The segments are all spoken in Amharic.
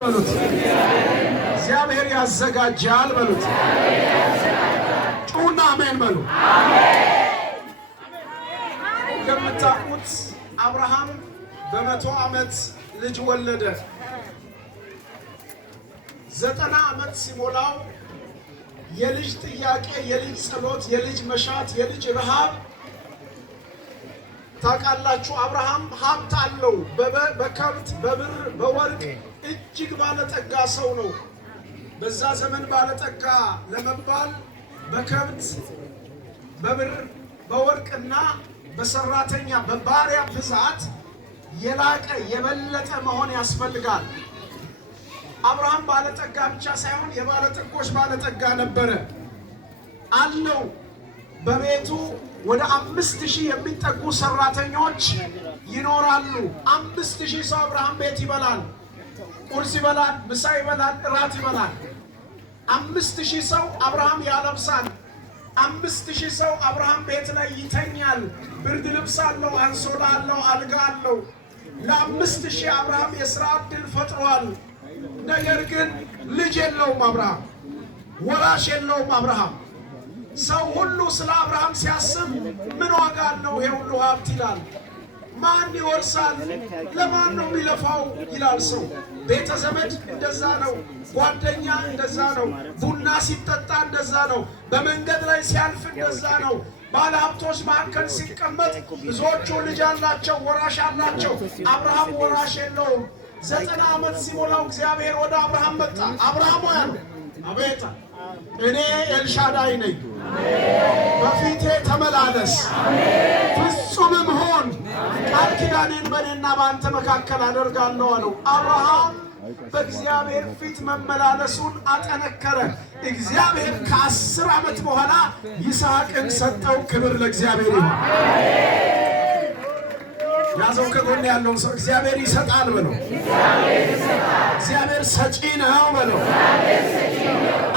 በሉት እግዚአብሔር ያዘጋጃል በሉት። ጩና አሜን በሉ። እንደምታውቁት አብርሃም በ100 ዓመት ልጅ ወለደ። 90 ዓመት ሲሞላው የልጅ ጥያቄ፣ የልጅ ጸሎት፣ የልጅ መሻት፣ የልጅ ረሃብ ታውቃላችሁ። አብርሃም ሀብት አለው። በከብት በብር በወርቅ እጅግ ባለጠጋ ሰው ነው። በዛ ዘመን ባለጠጋ ለመባል በከብት በብር በወርቅና በሰራተኛ በባሪያ ብዛት የላቀ የበለጠ መሆን ያስፈልጋል። አብርሃም ባለጠጋ ብቻ ሳይሆን የባለጠጎች ባለጠጋ ነበረ አለው። በቤቱ ወደ 5000 የሚጠጉ ሰራተኞች ይኖራሉ። 5000 ሰው አብርሃም ቤት ይበላል። ቁርስ ይበላል፣ ምሳ ይበላል፣ እራት ይበላል። 5000 ሰው አብርሃም ያለብሳል። 5000 ሰው አብርሃም ቤት ላይ ይተኛል። ብርድ ልብስ አለው፣ አንሶላ አለው፣ አልጋ አለው። ለ5000 አብርሃም የሥራ ዕድል ፈጥሯል። ነገር ግን ልጅ የለውም አብርሃም፣ ወራሽ የለውም አብርሃም። ሰው ሁሉ ስለ አብርሃም ሲያስብ ምን ዋጋ አለው ይሄ ሁሉ ሀብት ይላል። ማን ይወርሳል? ለማን ነው የሚለፋው ይላል ሰው። ቤተ ዘመድ እንደዛ ነው፣ ጓደኛ እንደዛ ነው፣ ቡና ሲጠጣ እንደዛ ነው፣ በመንገድ ላይ ሲያልፍ እንደዛ ነው። ባለ ሀብቶች መካከል ሲቀመጥ ብዙዎቹ ልጅ አላቸው፣ ወራሽ አላቸው። አብርሃም ወራሽ የለውም። 90 ዓመት ሲሞላው እግዚአብሔር ወደ አብርሃም መጣ። አብርሃም ያለው አቤት እኔ ኤልሻዳይ ነኝ፣ በፊቴ ተመላለስ፣ ፍጹምም ሆን፣ ቃል ኪዳኔን በእኔና በአንተ መካከል አደርጋለሁ አለው። አብርሃም በእግዚአብሔር ፊት መመላለሱን አጠነከረ። እግዚአብሔር ከ10 ዓመት በኋላ ይስሐቅን ሰጠው። ክብር ለእግዚአብሔር ይሁን። ያዘው ከጎን ያለውን ሰው እግዚአብሔር ይሰጣል በለው። እግዚአብሔር ሰጪ ነው በለው።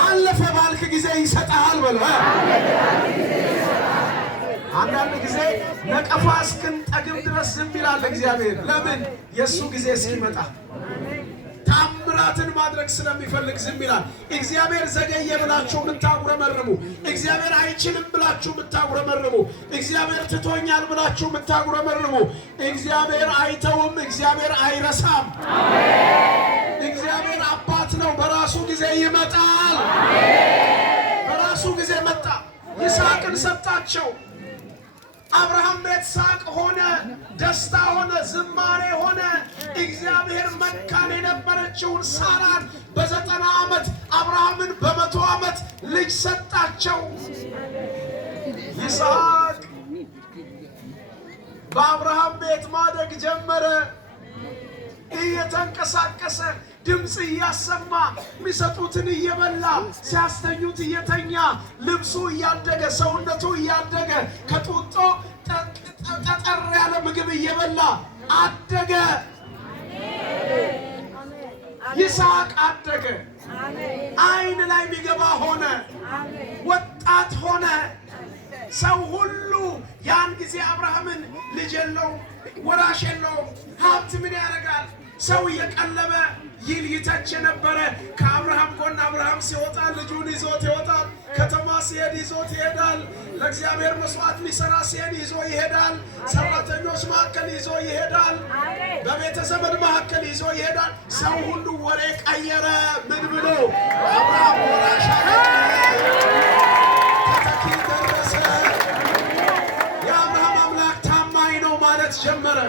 አለፈ ባልክ ጊዜ ይሰጣል በለው። አንዳንድ ጊዜ ነቀፋ እስክንጠግብ ድረስ ዝም ይላል እግዚአብሔር። ለምን? የእሱ ጊዜ እስኪመጣ ታምራትን ማድረግ ስለሚፈልግ ዝም ይላል። እግዚአብሔር ዘገየ ብላችሁ የምታጉረመርሙ፣ እግዚአብሔር አይችልም ብላችሁ የምታጉረመርሙ፣ እግዚአብሔር ትቶኛል ብላችሁ የምታጉረመርሙ፣ እግዚአብሔር አይተውም፣ እግዚአብሔር አይረሳም። እግዚአብሔር አባት ነው። በራሱ ጊዜ ይመጣል። በራሱ ጊዜ መጣ። ይስሐቅን ሰጣቸው። አብርሃም ቤት ሳቅ ሆነ፣ ደስታ ሆነ፣ ዝማሬ ሆነ። እግዚአብሔር መካን የነበረችውን ሳራን በ90 ዓመት አብርሃምን በ100 ዓመት ልጅ ሰጣቸው። ይስሐቅ በአብርሃም ቤት ማደግ ጀመረ። እየተንቀሳቀሰ ድምፅ እያሰማ የሚሰጡትን እየበላ ሲያስተኙት እየተኛ ልብሱ እያደገ ሰውነቱ እያደገ ከጡጦ ጠጠር ያለ ምግብ እየበላ አደገ። ይስሐቅ አደገ። ዓይን ላይ የሚገባ ሆነ። ወጣት ሆነ። ሰው ሁሉ ያን ጊዜ አብርሃምን ልጅ የለውም፣ ወራሽ የለውም፣ ሀብት ምን ያደርጋል? ሰው እየቀለበ ይተች ነበረ። ከአብርሃም ጎን አብርሃም ሲወጣ ልጁን ይዞት ይወጣል። ከተማ ሲሄድ ይዞት ይሄዳል። ለእግዚአብሔር መስዋዕት ሊሰራ ሲሄድ ይዞ ይሄዳል። ሰራተኞች መካከል ይዞ ይሄዳል። በቤተ ዘመድ መካከል ይዞ ይሄዳል። ሰው ሁሉ ወሬ ቀየረ። ምን ብሎ? አብርሃም ወራሽ ተተኪ ደረሰ። የአብርሃም አምላክ ታማኝ ነው ማለት ጀመረ።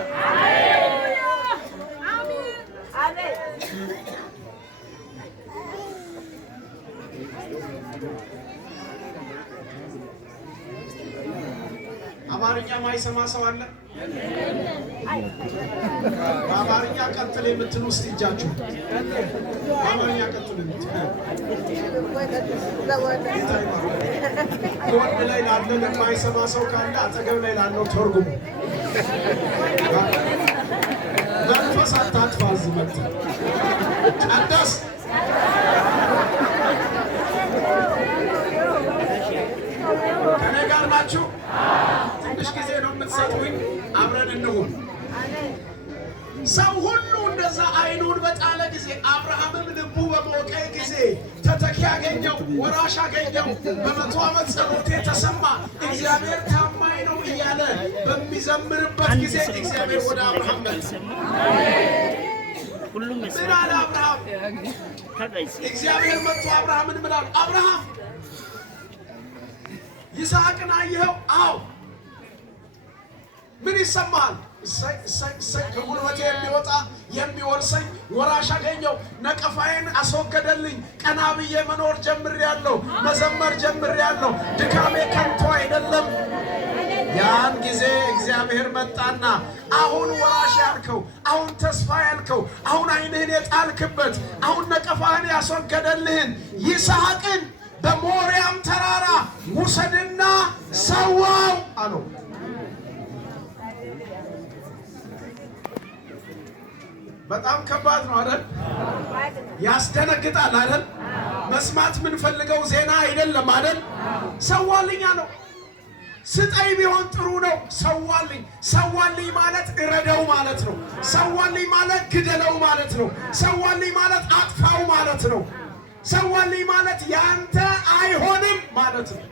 አማርኛ ማይሰማ ሰው አለ? በአማርኛ ቀጥል የምትሉ እስቲ እጃችሁ። በአማርኛ ቀጥል የምትሉ ወንድ ላይ ላለ ለማይሰማ ሰው ካለ አጠገብ ላይ ላለው ተርጉሙ። መንፈስ አታጥፋ። ዝመት ቀደስ ከኔ ጋር ናችሁ? ትንሽ ጊዜ ነው የምትሰጡኝ። አብረን እንሁን። ሰው ሁሉ እንደዛ አይኑን በጣለ ጊዜ አብርሃም ያገኘው ወራሽ ያገኘው በ100 ዓመት ጸሎቴ ተሰማ እግዚአብሔር ታማኝ ነው እያለ በሚዘምርበት ጊዜ እግዚአብሔር ወደ አብርሃም መጣ። ምን አለ አብርሃም? እግዚአብሔር መጥቶ አብርሃምን ምን አለ? አብርሃም ይስሐቅን አየኸው? አዎ። ምን ይሰማል? እሰይ እሰይ እሰይ፣ ከጉልበቴ የሚወጣ የሚወርሰኝ ወራሽ አገኘው። ነቀፋዬን አስወገደልኝ። ቀና ብዬ መኖር ጀምሬያለሁ፣ መዘመር ጀምሬያለሁ። ድካሜ ከንቱ አይደለም። ያን ጊዜ እግዚአብሔር መጣና አሁን ወራሽ ያልከው፣ አሁን ተስፋ ያልከው፣ አሁን ዓይንህን የጣልክበት፣ አሁን ነቀፋህን ያስወገደልህን ይስሐቅን በሞሪያም ተራራ ውሰድና ሰዋው አለው። በጣም ከባድ ነው አይደል? ያስደነግጣል አይደል? መስማት የምንፈልገው ዜና አይደለም አይደል? ሰዋልኝ አለው። ስጠይ ቢሆን ጥሩ ነው። ሰዋልኝ። ሰዋልኝ ማለት እረደው ማለት ነው። ሰዋልኝ ማለት ግደለው ማለት ነው። ሰዋልኝ ማለት አጥፋው ማለት ነው። ሰዋልኝ ማለት ያንተ አይሆንም ማለት ነው።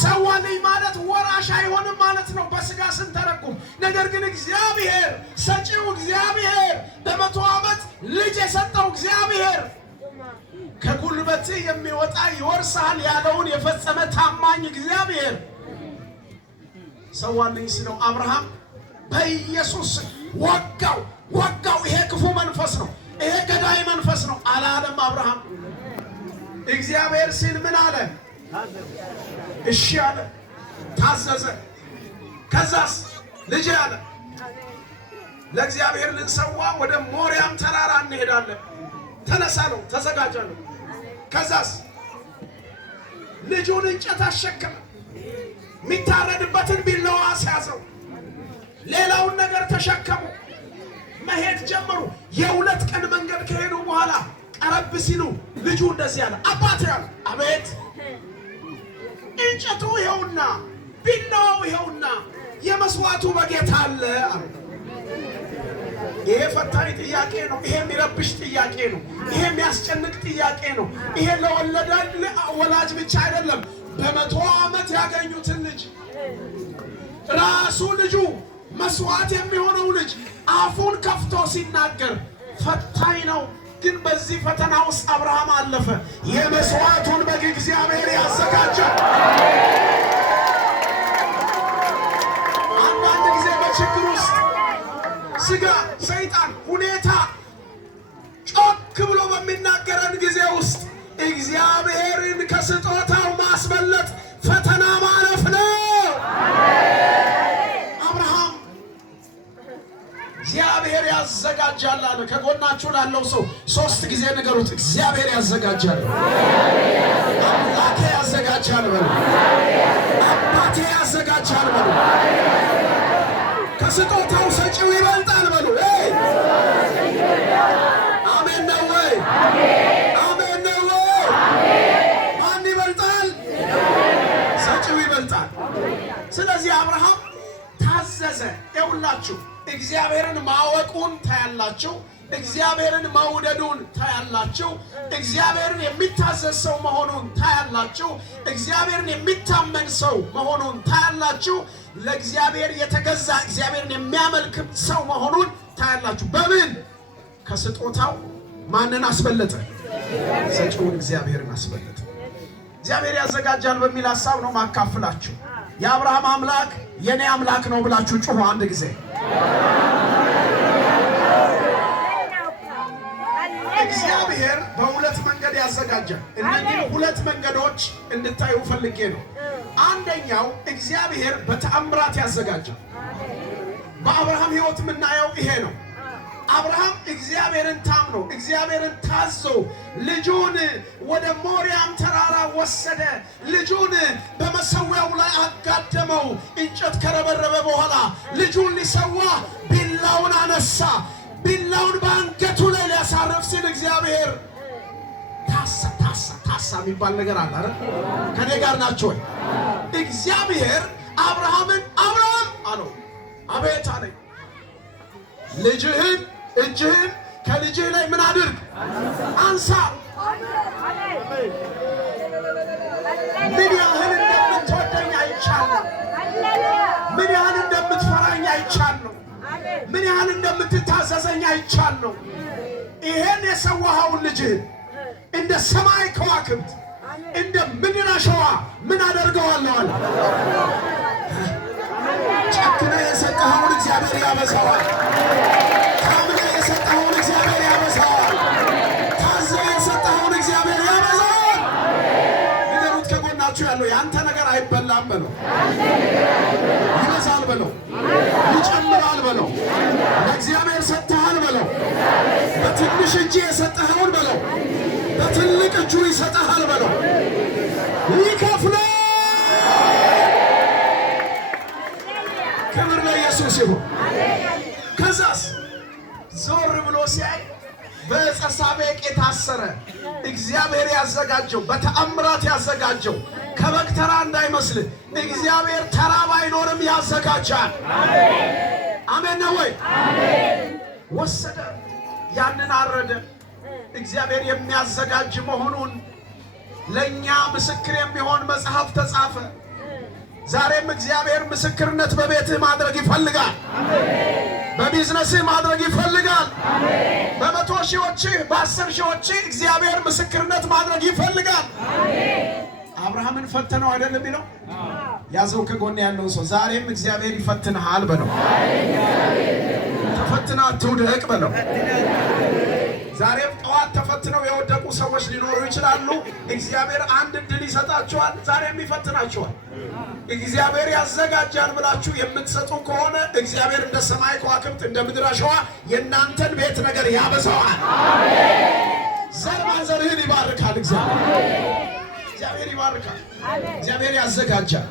ሰዋልኝ ማለት ወራሽ አይሆንም ማለት ነው በስጋ ስንተረጉም። ነገር ግን እግዚአብሔር ሰጪው እግዚአብሔር በ100 ዓመት ልጅ የሰጠው እግዚአብሔር ከጉልበት የሚወጣ ይወርሳል ያለውን የፈጸመ ታማኝ እግዚአብሔር ሰዋልኝ ሲለው አብርሃም በኢየሱስ ወጋው። ይሄ ክፉ መንፈስ ነው፣ ይሄ ገዳይ መንፈስ ነው አላለም አብርሃም። እግዚአብሔር ሲል ምን አለ? እሺ አለ፣ ታዘዘ። ከዛስ ልጅ አለ ለእግዚአብሔር ልንሰዋ ወደ ሞሪያም ተራራ እንሄዳለን። ተነሳለው፣ ተዘጋጃለሁ። ከዛስ ልጁን እንጨት አሸከመ፣ የሚታረድበትን ቢላዋ አስያዘው፣ ሌላውን ነገር ተሸከሙ፣ መሄድ ጀመሩ። የ2 ቀን መንገድ ከሄዱ በኋላ ቀረብ ሲሉ ልጁ እንደዚህ አለ፣ አባቴ አለ። አቤት። እንጨቱ ይኸውና፣ ቢላዋው ይኸውና፣ የመስዋዕቱ በጌታ አለ። ይሄ ፈታኝ ጥያቄ ነው። ይሄ የሚረብሽ ጥያቄ ነው። ይሄ የሚያስጨንቅ ጥያቄ ነው። ይሄ ለወለደ ወላጅ ብቻ አይደለም። በ100 ዓመት ያገኙትን ልጅ ራሱ ልጁ መስዋዕት የሚሆነው ልጅ አፉን ከፍቶ ሲናገር ፈታኝ ነው። ግን በዚህ ፈተና ውስጥ አብርሃም አለፈ። የመስዋዕቱን በግ እግዚአብሔር ያዘጋጃል። አንዳንድ ጊዜ በችግር ውስጥ ስጋ፣ ሰይጣን፣ ሁኔታ ጮክ ብሎ በሚናገረን ጊዜ ውስጥ እግዚአብሔርን ከስጦታው ማስበለጥ ፈተና ማለፍ ነው። አብርሃም እግዚአብሔር ያዘጋጃል አለ። ከጎናችሁ ላለው ሰው 3 ጊዜ ንገሩት፣ እግዚአብሔር ያዘጋጃል። አምላኬ ያዘጋጃል በሉ። አባቴ ያዘጋጃል በሉ። ከስጦታው ሰጪው ይበልጣል በሉ። አሜን ነው ወይ? አሜን ነው ወይ? ማን ይበልጣል? ሰጪው ይበልጣል። ስለዚህ አብርሃም ታዘዘ። ይኸውላችሁ እግዚአብሔርን ማወቁን ታያላችሁ፣ እግዚአብሔርን መውደዱን ታያላችሁ፣ እግዚአብሔርን የሚታዘዝ ሰው መሆኑን ታያላችሁ፣ እግዚአብሔርን የሚታመን ሰው መሆኑን ታያላችሁ፣ ለእግዚአብሔር የተገዛ እግዚአብሔርን የሚያመልክ ሰው መሆኑን ታያላችሁ። በምን? ከስጦታው ማንን አስበለጠ? ሰጪውን እግዚአብሔርን አስበለጠ። እግዚአብሔር ያዘጋጃል በሚል ሐሳብ ነው ማካፍላችሁ። የአብርሃም አምላክ የኔ አምላክ ነው ብላችሁ ጩኹ አንድ ጊዜ። እግዚአብሔር በ2 መንገድ ያዘጋጃል። እነዚህ 2 መንገዶች እንድታዩ ፈልጌ ነው። አንደኛው እግዚአብሔር በተአምራት ያዘጋጃል። በአብርሃም ሕይወት የምናየው ይሄ ነው። አብርሃም እግዚአብሔርን ታምኖ እግዚአብሔርን ታዞ ልጁን ወደ ሞሪያም ተራራ ወሰደ። ልጁን በመሰዊያው ላይ አጋደመው። እንጨት ከረበረበ በኋላ ልጁን ሊሰዋ ቢላውን አነሳ። ቢላውን በአንገቱ ላይ ሊያሳርፍ ሲል እግዚአብሔር ታሳ የሚባል ነገር አለ አይደል? ከኔ ጋር ናቸው ወይ? እግዚአብሔር አብርሃምን አብርሃም አለው። አቤት አለኝ። ልጅህን እጅህን ከልጅህ ላይ ምን አድርግ? አንሳ። አይቻለሁ። ምን ያህል እንደምትታዘዘኝ አይቻለሁ። ይሄን የሰዋኸውን ልጅህን እንደ ሰማይ ከዋክብት እንደ ምድር አሸዋ ምን አደርገዋለሁ አለ። ጨክነህ የሰጠኸውን እግዚአብሔር ያበዛዋል። ታምነህ የሰጠኸውን እግዚአብሔር ያበዛዋል። ታዘህ የሰጠኸውን እግዚአብሔር ያበዛዋል። ንገሩት ከጎናችሁ ያለው ያንተ ነገር አይበላም በለው፣ ይበዛል በለው፣ ይጨምራል በለው፣ ለእግዚአብሔር ሰጥተሃል በለው፣ በትንሽ እጅ የሰጠኸውን በለው፣ በትልቅ እጁ ይሰጠሃል በለው፣ ይከፍላል። ክብር ለኢየሱስ ይሁን። ከዛስ ዞር ብሎ ሲያይ በዕፀ ሳቤቅ የታሰረ እግዚአብሔር ያዘጋጀው በተአምራት ያዘጋጀው ከበግ ተራ እንዳይመስልህ እግዚአብሔር ተራ ባይኖርም ያዘጋጃል። አሜን ነው ወይ? ወሰደ፣ ያንን አረደ። እግዚአብሔር የሚያዘጋጅ መሆኑን ለእኛ ምስክር የሚሆን መጽሐፍ ተጻፈ። ዛሬም እግዚአብሔር ምስክርነት በቤትህ ማድረግ ይፈልጋል። በቢዝነስህ ማድረግ ይፈልጋል። በመቶ ሺዎችህ በ10 ሺዎችህ እግዚአብሔር ምስክርነት ማድረግ ይፈልጋል። አብርሃምን ፈተነው አይደለም የሚለው? ያዘው ከጎን ያለው ሰው ዛሬም እግዚአብሔር ይፈትንሃል በለው። ተፈትና አትውደቅ በለው። ዛሬም ጠዋት ተፈትነው የወደቁ ሰዎች ሊኖሩ ይችላሉ። እግዚአብሔር አንድ እድል ይሰጣቸዋል። ዛሬም ይፈትናቸዋል። እግዚአብሔር ያዘጋጃል ብላችሁ የምትሰጡ ከሆነ እግዚአብሔር እንደ ሰማይ ከዋክብት እንደ ምድር አሸዋ የእናንተን ቤት ነገር ያበዛዋል። ዘር ማንዘርህን ይባርካል። እግዚአብሔር ይባርካል። እግዚአብሔር ያዘጋጃል።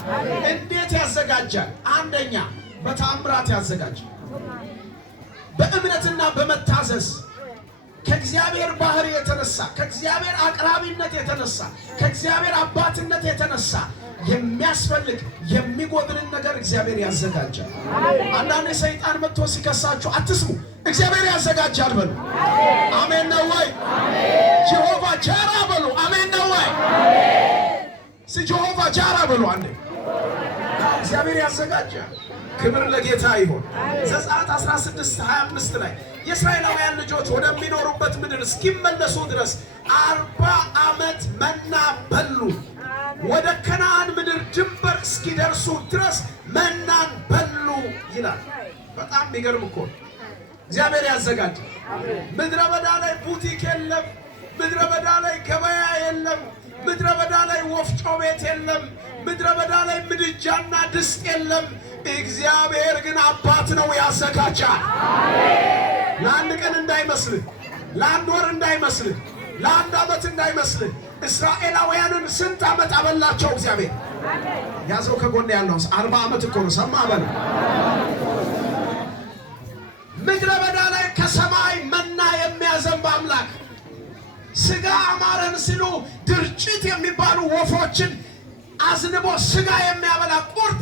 እንዴት ያዘጋጃል? አንደኛ በተአምራት ያዘጋጃል። በእምነትና በመታዘዝ ከእግዚአብሔር ባህሪ የተነሳ ከእግዚአብሔር አቅራቢነት የተነሳ ከእግዚአብሔር አባትነት የተነሳ የሚያስፈልግ የሚጎድልን ነገር እግዚአብሔር ያዘጋጃል። አንዳንድ ሰይጣን መጥቶ ሲከሳችሁ አትስሙ፣ እግዚአብሔር ያዘጋጃል በሉ። አሜን ነው ወይ? ጀሆቫ ጃራ በሉ። አሜን ነው ወይ? ጀሆቫ ጃራ በሉ። አንዴ እግዚአብሔር ያዘጋጃል። ክብር ለጌታ ይሁን። ዘጸአት 16:25 ላይ የእስራኤላውያን ልጆች ወደሚኖሩበት ምድር እስኪመለሱ ድረስ 40 ዓመት መና በሉ። ወደ ከነዓን ምድር ድንበር እስኪደርሱ ድረስ መናን በሉ ይላል። በጣም የሚገርም እኮ እግዚአብሔር ያዘጋጅ። ምድረ በዳ ላይ ቡቲክ የለም። ምድረ በዳ ላይ ገበያ የለም። ምድረ በዳ ላይ ወፍጮ ቤት የለም። ምድረ በዳ ላይ ምድጃና ድስት የለም። እግዚአብሔር ግን አባት ነው፣ ያዘጋጃል። ለአንድ ቀን እንዳይመስልህ፣ ለአንድ ወር እንዳይመስልህ፣ ለአንድ ዓመት እንዳይመስልህ። እስራኤላውያንን ስንት ዓመት አበላቸው እግዚአብሔር? ያዘው ከጎን ያለው 40 ዓመት እኮ ነው። ሰማ በል። ምድረ በዳ ላይ ከሰማይ መና የሚያዘንብ አምላክ፣ ስጋ አማረን ሲሉ ድርጭት የሚባሉ ወፎችን አዝንቦ ስጋ የሚያበላ ቁርጥ